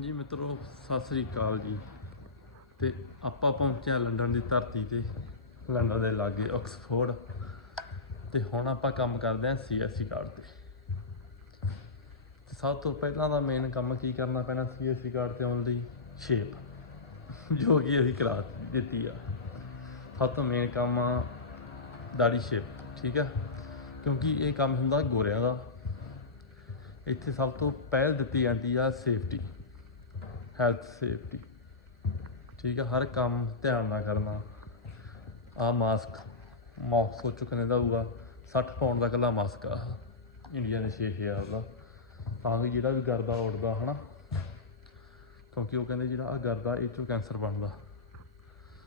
ਹਾਂਜੀ ਮਿੱਤਰੋ, ਸਤਿ ਸ੍ਰੀ ਅਕਾਲ ਜੀ। ਤੇ ਆਪਾਂ ਪਹੁੰਚੇ ਹਾਂ ਲੰਡਨ ਦੀ ਧਰਤੀ ਤੇ, ਲੰਡਨ ਦੇ ਲਾਗੇ ਆਕਸਫੋਰਡ। ਤੇ ਹੁਣ ਆਪਾਂ ਕੰਮ ਕਰਦੇ ਹਾਂ ਸੀਐਸਸੀ ਕਾਰਡ ਤੇ। ਤੇ ਸਭ ਤੋਂ ਪਹਿਲਾਂ ਦਾ ਮੇਨ ਕੰਮ ਕੀ ਕਰਨਾ ਪੈਣਾ ਸੀਐਸਸੀ ਕਾਰਡ ਤੇ ਆਉਣ ਲਈ? ਸ਼ੇਪ ਜੋ ਕਿ ਅਸੀਂ ਕਰਾ ਦਿੱਤੀ ਆ। ਸਭ ਤੋਂ ਮੇਨ ਕੰਮ ਆ ਦਾੜੀ ਸ਼ੇਪ ਠੀਕ ਆ? ਕਿਉਂਕਿ ਇਹ ਕੰਮ ਹੁੰਦਾ ਗੋਰਿਆਂ ਦਾ। ਇੱਥੇ ਸਭ ਤੋਂ ਪਹਿਲ ਦਿੱਤੀ ਜਾਂਦੀ ਆ ਸੇਫਟੀ ਹੈਲਥ ਸੇਫਟੀ ਠੀਕ ਆ, ਹਰ ਕੰਮ ਧਿਆਨ ਨਾਲ ਕਰਨਾ। ਆ ਮਾਸਕ ਮਾਸਕ ਸੋਚੋ ਕਿੰਨੇ ਦਾ ਹੋਊਗਾ। 60 ਪਾਉਂਡ ਦਾ ਇਕੱਲਾ ਮਾਸਕ ਆ। ਇੰਡੀਆ ਦੇ 6000 ਦਾ। ਤਾਂ ਵੀ ਜਿਹੜਾ ਵੀ ਗਰਦਾ ਉੱਡਦਾ, ਹਨਾ। ਕਿਉਂਕਿ ਉਹ ਕਹਿੰਦੇ ਜਿਹੜਾ ਆ ਗਰਦਾ, ਇਹ ਚੋਂ ਕੈਂਸਰ ਬਣਦਾ।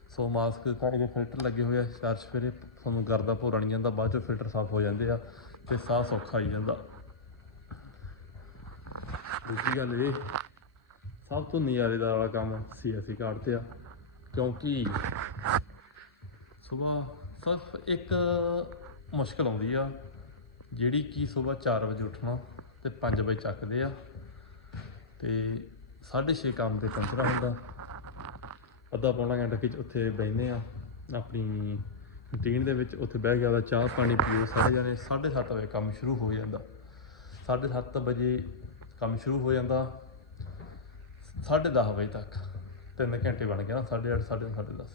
ਸੋ ਮਾਸਕ ਤਾਂ ਇਹਦੇ ਫਿਲਟਰ ਲੱਗੇ ਹੋਏ ਆ। ਚਾਰ ਸਵੇਰੇ ਤੁਹਾਨੂੰ ਗਰਦਾ ਭੋਰਾ ਨਹੀਂ ਜਾਂਦਾ, ਬਾਅਦ ਚੋਂ ਫਿਲਟਰ ਸਾਫ਼ ਹੋ ਜਾਂਦੇ ਆ ਤੇ ਸਾਹ ਸੌਖਾ ਹੀ ਜਾਂਦਾ। ਦੂਜੀ ਗੱਲ ਇਹ ਸਭ ਤੋਂ ਨਜ਼ਾਰੇਦਾਰ ਵਾਲਾ ਕੰਮ ਸੀਐਸਸੀ ਕਾਰਡ ਤੇ ਆ ਕਿਉਂਕਿ ਸਵੇਰ ਸਿਰਫ ਇੱਕ ਮੁਸ਼ਕਲ ਆਉਂਦੀ ਆ, ਜਿਹੜੀ ਕਿ ਸਵੇਰ 4 ਵਜੇ ਉੱਠਣਾ ਤੇ 5 ਵਜੇ ਚੱਕਦੇ ਆ, ਤੇ 6:30 ਕੰਮ ਤੇ ਪਹੁੰਚਣਾ ਹੁੰਦਾ। ਅੱਧਾ ਪੌਣਾ ਘੰਟਾ ਕਿ ਉੱਥੇ ਬੈਠਨੇ ਆ, ਆਪਣੀ ਰੂਟੀਨ ਦੇ ਵਿੱਚ ਉੱਥੇ ਬਹਿ ਕੇ ਆਦਾ ਚਾਹ ਪਾਣੀ ਪੀਓ ਸਾਰੇ ਜਾਣੇ 7:30 ਵਜੇ ਕੰਮ ਸ਼ੁਰੂ ਹੋ ਜਾਂਦਾ। 7:30 ਵਜੇ ਕੰਮ ਸ਼ੁਰੂ ਹੋ ਜਾਂਦਾ 10:30 ਵਜੇ ਤੱਕ। ਤਿੰਨ ਘੰਟੇ ਬਣ ਗਿਆ ਨਾ 8:30 10:30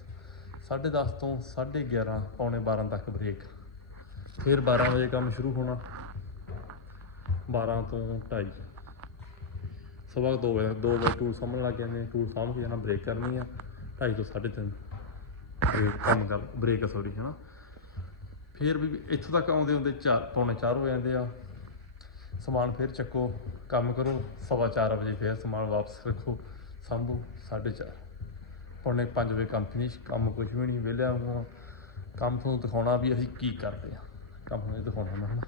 10:30 ਤੋਂ 11:30 ਪੌਣੇ 12 ਤੱਕ ਬ੍ਰੇਕ ਫਿਰ 12 ਵਜੇ ਕੰਮ ਸ਼ੁਰੂ ਹੋਣਾ। 12 ਤੋਂ 2:30 ਸਵੇਰ 2 ਵਜੇ 2 ਵਜੇ ਟੂਲ ਸਾਂਭਣ ਲੱਗ ਜਾਂਦੇ ਟੂਲ ਸਾਂਭ ਕੇ ਜਾਣਾ ਬ੍ਰੇਕ ਕਰਨੀ ਆ। 2:30 ਤੋਂ 3:30 ਬ੍ਰੇਕ ਕੰਮ ਕਰ ਬ੍ਰੇਕ ਸੌਰੀ ਹਨਾ। ਫਿਰ ਵੀ ਇੱਥੋਂ ਤੱਕ ਆਉਂਦੇ ਹੁੰਦੇ 4 ਪੌਣੇ 4 ਹੋ ਜਾਂਦੇ ਆ। ਸਮਾਨ ਫਿਰ ਚੱਕੋ, ਕੰਮ ਕਰੋ, ਸਵਾ 4 ਵਜੇ ਫਿਰ ਸਮਾਨ ਵਾਪਸ ਰੱਖੋ, ਸੰਭੂ 4:30 ਪੌਣੇ 5 ਵਜੇ ਕੰਮ ਫਿਨਿਸ਼ ਕੰਮ ਕੁਝ ਵੀ ਨਹੀਂ ਵਿਹਲਿਆ ਹੋਣਾ ਕੰਮ ਤੁਹਾਨੂੰ ਦਿਖਾਉਣਾ ਵੀ ਅਸੀਂ ਕੀ ਕਰਦੇ ਆ ਕੰਮ ਨੂੰ ਦਿਖਾਉਣਾ ਮੈਂ ਹੁਣ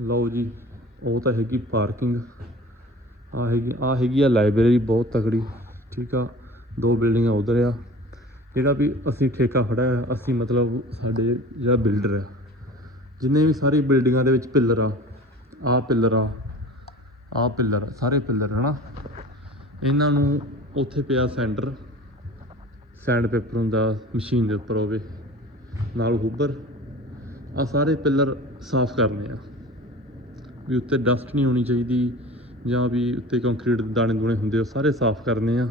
ਲਓ ਜੀ, ਉਹ ਤਾਂ ਹੈਗੀ ਪਾਰਕਿੰਗ ਆ ਹੈਗੀ ਆ ਹੈਗੀ ਆ ਲਾਇਬ੍ਰੇਰੀ ਬਹੁਤ ਤਕੜੀ, ਠੀਕ ਆ। ਦੋ ਬਿਲਡਿੰਗਾਂ ਉਧਰ ਆ। ਜਿਹੜਾ ਵੀ ਅਸੀਂ ਠੇਕਾ ਫੜਿਆ ਅਸੀਂ ਮਤਲਬ ਸਾਡੇ ਜਿਹੜਾ ਬਿਲਡਰ ਆ। ਜਿੰਨੇ ਵੀ ਸਾਰੀ ਬਿਲਡਿੰਗਾਂ ਦੇ ਵਿੱਚ ਪਿੱਲਰ ਆ, ਆਹ ਪਿੱਲਰ ਆ, ਆਹ ਪਿੱਲਰ, ਸਾਰੇ ਪਿੱਲਰ, ਹਨਾ? ਇਹਨਾਂ ਨੂੰ ਉੱਥੇ ਪਿਆ ਸੈਂਟਰ, ਸੈਂਡ ਪੇਪਰ ਹੁੰਦਾ, ਮਸ਼ੀਨ ਦੇ ਉੱਪਰ ਹੋਵੇ, ਨਾਲ ਹੁੱਬਰ ਆ ਸਾਰੇ ਪਿੱਲਰ ਸਾਫ਼ ਕਰਨੇ ਆ। ਵੀ ਉੱਤੇ ਡਸਟ ਨਹੀਂ ਹੋਣੀ ਚਾਹੀਦੀ, ਜਾਂ ਵੀ ਉੱਤੇ ਕੰਕਰੀਟ ਦੇ ਦਾਣੇ ਦੂਣੇ ਹੁੰਦੇ ਉਹ ਸਾਰੇ ਸਾਫ਼ ਕਰਨੇ ਆ।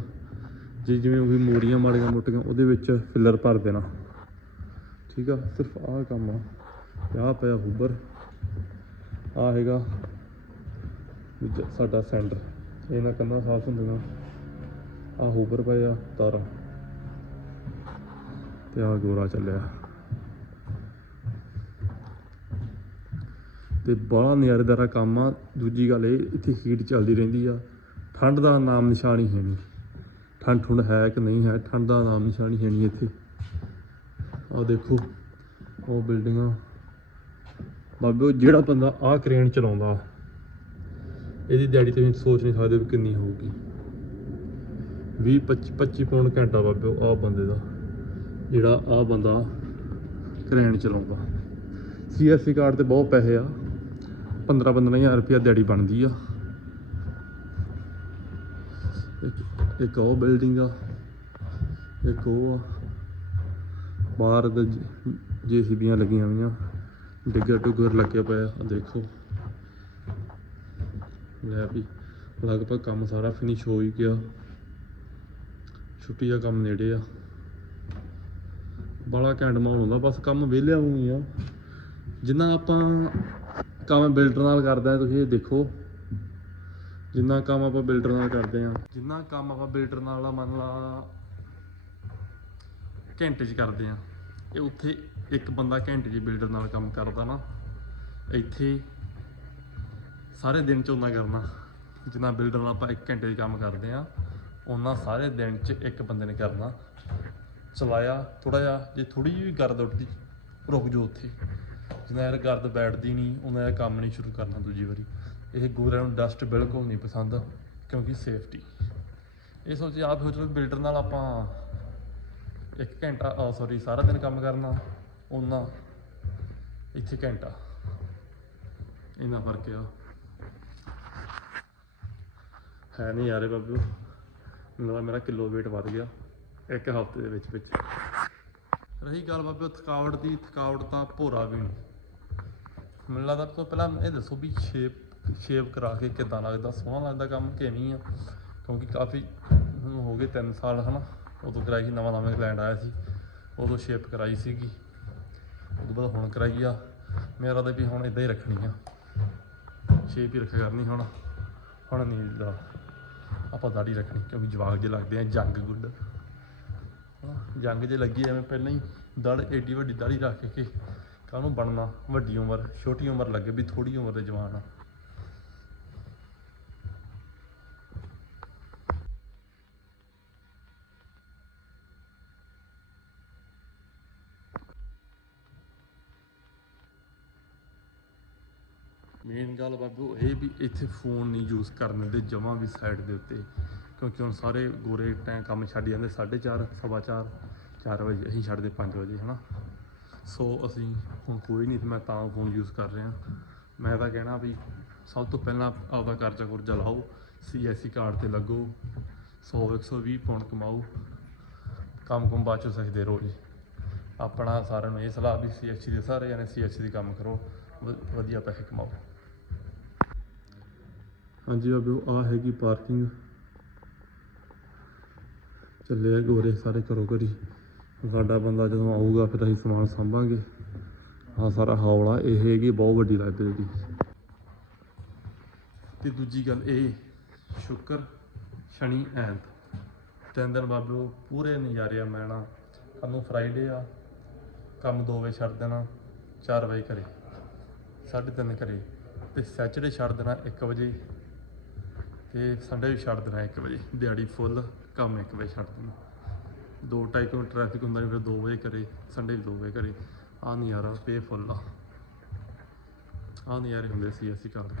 ਜੇ ਜਿਵੇਂ ਉਹ ਵੀ ਮੋਰੀਆਂ ਮਾੜੀਆਂ, ਮੋਟੀਆਂ, ਉਹਦੇ ਵਿੱਚ ਪਿੱਲਰ ਭਰ ਦੇਣਾ। ਠੀਕ ਆ? ਸਿਰਫ ਆਹ ਕੰਮ ਆ। ਤੇ ਆਹ ਪਿਆ ਹੁਬਰ ਆ ਹੈਗਾ ਸਾਡਾ ਸੈਂਟਰ ਇਹਨਾਂ ਕੰਨਾਂ ਸਾਫ਼ ਹੁੰਦੀਆਂ ਆ ਹੁਬਰ ਪਿਆ ਤਾਰਾਂ। ਤੇ ਆ ਗੋਰਾ ਚੱਲਿਆ। ਤੇ ਬੜਾ ਨਿਆਰੇਦਾਰਾ ਕੰਮ ਆ। ਦੂਜੀ ਗੱਲ ਇਹ, ਇੱਥੇ ਹੀਟ ਚੱਲਦੀ ਰਹਿੰਦੀ ਆ। ਠੰਡ ਦਾ ਨਾਮ ਨਿਸ਼ਾਨ ਹੀ ਹੈ ਨਹੀਂ। ਠੰਡ ਠੁੰਡ ਹੈ ਕਿ ਨਹੀਂ ਹੈ, ਠੰਡ ਦਾ ਨਾਮ ਨਿਸ਼ਾਨੀ ਹੈ ਨਹੀਂ ਇੱਥੇ। ਆ ਦੇਖੋ, ਉਹ ਬਿਲਡਿੰਗਾਂ ਬਾਬੇ ਜਿਹੜਾ ਬੰਦਾ ਆਹ ਕ੍ਰੇਨ ਚਲਾਉਂਦਾ, ਇਹਦੀ ਦਿਹਾੜੀ ਤੁਸੀਂ ਸੋਚ ਨਹੀਂ ਸਕਦੇ ਵੀ ਕਿੰਨੀ ਹੋਊਗੀ। 20 25 25 ਪੌਂਡ ਘੰਟਾ ਬਾਬੇ ਆਹ ਬੰਦੇ ਦਾ, ਜਿਹੜਾ ਆਹ ਬੰਦਾ ਕ੍ਰੇਨ ਚਲਾਉਂਦਾ। ਸੀਐਸਸੀ ਕਾਰਡ ਤੇ ਬਹੁਤ ਪੈਸੇ ਆ 15 15000 ਰੁਪਇਆ ਦਿਹਾੜੀ ਬਣਦੀ ਆ। ਇੱਕ ਇੱਕ ਉਹ ਬਿਲਡਿੰਗ ਆ, ਇੱਕ ਉਹ ਆ, ਬਾਹਰ ਦੇ ਜੀਸੀਬੀਆਂ ਲੱਗੀਆਂ ਹੋਈਆਂ। ਡਿੱਗਰ ਡੁੱਗਰ ਲੱਗੇ ਪਏ ਆ ਦੇਖੋ। ਲੈ ਵੀ, ਲਗਭਗ ਕੰਮ ਸਾਰਾ ਫਿਨਿਸ਼ ਹੋ ਹੀ ਗਿਆ। ਛੁੱਟੀ ਦਾ ਕੰਮ ਨੇੜੇ ਆ। ਬੜਾ ਘੈਂਟ ਮਾਹੌਲ ਹੁੰਦਾ, ਬਸ ਕੰਮ ਵਿਹਲਿਆ ਹੋਈ ਆ। ਜਿੰਨਾ ਆਪਾਂ ਕੰਮ ਬਿਲਡਰ ਨਾਲ ਕਰਦੇ ਆ, ਤੁਸੀਂ ਦੇਖੋ। ਜਿੰਨਾ ਕੰਮ ਆਪਾਂ ਬਿਲਡਰ ਨਾਲ ਕਰਦੇ ਆ, ਜਿੰਨਾ ਕੰਮ ਆਪਾਂ ਬਿਲਡਰ ਨਾਲ ਮੰਨ ਲਾ ਘੰਟੇ 'ਚ ਕਰਦੇ ਆ। ਇਹ ਉੱਥੇ ਇੱਕ ਬੰਦਾ ਘੰਟੇ 'ਚ ਬਿਲਡਰ ਨਾਲ ਕੰਮ ਕਰਦਾ ਨਾ, ਇੱਥੇ ਸਾਰੇ ਦਿਨ 'ਚ ਉਹਨਾਂ ਕਰਨਾ। ਜਿੰਨਾ ਬਿਲਡਰ ਨਾਲ ਆਪਾਂ 1 ਘੰਟੇ 'ਚ ਕੰਮ ਕਰਦੇ ਆ ਉਹਨਾਂ ਸਾਰੇ ਦਿਨ 'ਚ ਇੱਕ ਬੰਦੇ ਨੇ ਕਰਨਾ। ਚਲਾਇਆ ਥੋੜਾ ਜਿਹਾ, ਜੇ ਥੋੜੀ ਜਿਹੀ ਗਰਦ ਉੱਠਦੀ, ਰੁਕ ਜਾਓ ਉੱਥੇ। ਜਿੰਨਾ ਯਾਰ ਗਰਦ ਬੈਠਦੀ ਨਹੀਂ, ਉਹਨਾਂ ਦਾ ਕੰਮ ਨਹੀਂ ਸ਼ੁਰੂ ਕਰਨਾ ਦੂਜੀ ਵਾਰੀ। ਇਹ ਗੋਰਿਆਂ ਨੂੰ ਡਸਟ ਬਿਲਕੁਲ ਨਹੀਂ ਪਸੰਦ, ਕਿਉਂਕਿ ਸੇਫਟੀ ਇਹ ਸੋਚੀ ਆਪ ਹੋ ਲਓ ਬਿਲਡਰ ਨਾਲ ਆਪਾਂ ਇੱਕ ਘੰਟਾ ਸੌਰੀ ਸਾਰਾ ਦਿਨ ਕੰਮ ਕਰਨਾ। ਉਹਨਾਂ ਇੱਥੇ ਘੰਟਾ। ਇੰਨਾ ਫ਼ਰਕ ਆ। ਹੈ ਨਹੀਂ ਯਾਰੇ ਬਾਬੂ ਮੈਨੂੰ ਲੱਗਦਾ ਮੇਰਾ ਕਿਲੋ weight ਵੱਧ ਗਿਆ ਇੱਕ ਹਫ਼ਤੇ ਦੇ ਵਿੱਚ ਵਿੱਚ। ਰਹੀ ਗੱਲ ਬਾਬੇ ਥਕਾਵਟ ਦੀ, ਥਕਾਵਟ ਤਾਂ ਭੋਰਾ ਵੀ ਨਹੀਂ ਮੈਨੂੰ ਲੱਗਦਾ ਤੋਂ ਪਹਿਲਾਂ ਇਹ ਦੱਸੋ ਵੀ ਸ਼ੇਪ ਸ਼ੇਪ ਕਰਾ ਕੇ ਕਿਦਾਂ ਲੱਗਦਾ? ਸੋਹਣਾ ਲੱਗਦਾ ਕੰਮ ਕਿਵੇਂ ਆ? ਕਿਉਂਕਿ ਕਾਫੀ ਹੋ ਗਏ 3 ਸਾਲ, ਹਨਾ? ਉਦੋਂ ਕਰਾਈ ਸੀ ਨਵਾਂ ਨਵਾਂ ਇੰਗਲੈਂਡ ਆਇਆ ਸੀ। ਉਦੋਂ ਸ਼ੇਪ ਕਰਾਈ ਸੀਗੀ। ਉਦੋਂ ਬਾਅਦ ਹੁਣ ਕਰਾਈ ਆ। ਮੇਰਾ ਤਾਂ ਵੀ ਹੁਣ ਇਦਾਂ ਹੀ ਰੱਖਣੀ ਆ। ਸ਼ੇਪ ਹੀ ਰੱਖਿਆ ਕਰਨੀ ਹੁਣ। ਹੁਣ ਨਹੀਂ ਦਾ ਆਪਾਂ ਦਾੜੀ ਰੱਖਣੀ, ਕਿਉਂਕਿ ਜਵਾਗ ਜੇ ਲੱਗਦੇ ਆ, ਜੰਗ ਗੁੱਡ। ਹਨਾ? ਜੰਗ ਜੇ ਲੱਗੀ ਐਵੇਂ ਪਹਿਲਾਂ ਹੀ ਦੜ ਏਡੀ ਵੱਡੀ ਦਾੜੀ ਰੱਖ ਕੇ ਕਾਹਨੂੰ ਬਣਨਾ? ਵੱਡੀ ਉਮਰ, ਛੋਟੀ ਉਮਰ ਲੱਗੇ ਵੀ ਥੋੜੀ ਉਮਰ ਦੇ ਜਵਾਨ ਆ। ਮੇਨ ਗੱਲ ਬਾਬੂ ਇਹ ਵੀ ਇੱਥੇ ਫੋਨ ਨਹੀਂ ਯੂਜ਼ ਕਰਨ ਦੇ ਜਮਾਂ ਵੀ ਸਾਈਡ ਦੇ ਉੱਤੇ। ਕਿਉਂਕਿ ਹੁਣ ਸਾਰੇ ਗੋਰੇ ਟਾਈਮ ਕੰਮ ਛੱਡ ਜਾਂਦੇ 4:30 ਸਵਾ ਚਾਰ 4 ਵਜੇ, ਅਸੀਂ ਛੱਡਦੇ 5 ਵਜੇ, ਹਨਾ? ਸੋ ਅਸੀਂ ਹੁਣ ਕੋਈ ਨਹੀਂ ਤੇ ਮੈਂ ਤਾਂ ਫੋਨ ਯੂਜ਼ ਕਰ ਰਿਹਾ। ਮੈਂ ਤਾਂ ਕਹਿਣਾ ਵੀ ਸਭ ਤੋਂ ਪਹਿਲਾਂ ਆਪਦਾ ਕਰਜ਼ਾ ਕੁਰਜ਼ਾ ਲਾਓ ਸੀਐਸਸੀ ਕਾਰਡ ਤੇ ਲੱਗੋ 100 120 ਪੌਂਡ ਕਮਾਓ, ਕੰਮ ਕੁਮ ਬਾਅਦ ਚੋਂ ਸਿੱਖਦੇ ਰਹੋ ਜੀ। ਆਪਣਾ ਸਾਰਿਆਂ ਨੂੰ ਇਹ ਸਲਾਹ ਵੀ ਸੀਐਸਸੀ ਦੇ ਸਾਰੇ ਜਣੇ ਸੀਐਸਸੀ ਦੇ ਕੰਮ ਕਰੋ, ਵ- ਵਧੀਆ ਪੈਸੇ ਕਮਾਓ। ਹਾਂਜੀ ਬਾਬਿਓ ਆ ਹੈਗੀ ਪਾਰਕਿੰਗ ਚੱਲੇ ਆ ਗੋਰੇ ਸਾਰੇ ਘਰੋ ਘਰੀ। ਸਾਡਾ ਬੰਦਾ ਜਦੋਂ ਆਊਗਾ, ਫਿਰ ਅਸੀਂ ਸਮਾਨ ਸਾਂਭਾਂਗੇ। ਆ ਸਾਰਾ ਹੌਲਾ, ਇਹ ਹੈਗੀ ਬਹੁਤ ਵੱਡੀ ਲਾਇਬ੍ਰੇਰੀ ਤੇ ਦੂਜੀ ਗੱਲ ਇਹ, ਸ਼ੁੱਕਰ, ਸ਼ਨੀ ਐਤ ਤਿੰਨ ਦਿਨ ਬਾਬਿਓ ਪੂਰੇ ਨਜ਼ਾਰੇ ਆ ਮੈਣਾ ਕੱਲ ਨੂੰ ਫਰਾਈਡੇ ਆ। ਕੰਮ 2 ਵਜੇ ਛੱਡ ਦੇਣਾ 4 ਵਜੇ ਘਰੇ। 3:30 ਘਰੇ। ਤੇ ਸੈਚਰਡੇ ਛੱਡ ਦੇਣਾ 1 ਵਜੇ। ਤੇ ਸੰਡੇ ਵੀ ਛੱਡ ਦੇਣਾ 1 ਵਜੇ, ਦਿਹਾੜੀ ਫੁੱਲ ਕੰਮ 1 ਵਜੇ ਛੱਡ ਦੇਣਾ। ਦੋ ਢਾਈ ਕਿਲੋਮੀਟਰ ਟ੍ਰੈਫਿਕ ਹੁੰਦਾ ਨਹੀਂ ਫਿਰ 2 ਵਜੇ ਘਰੇ ਸੰਡੇ ਵੀ 2 ਵਜੇ ਘਰੇ। ਆ ਨਜ਼ਾਰਾ ਪੇ ਫੁੱਲ ਆ। ਆ ਨਜ਼ਾਰੇ ਹੁੰਦੇ ਸੀ ਅਸੀਂ ਕਰਦੇ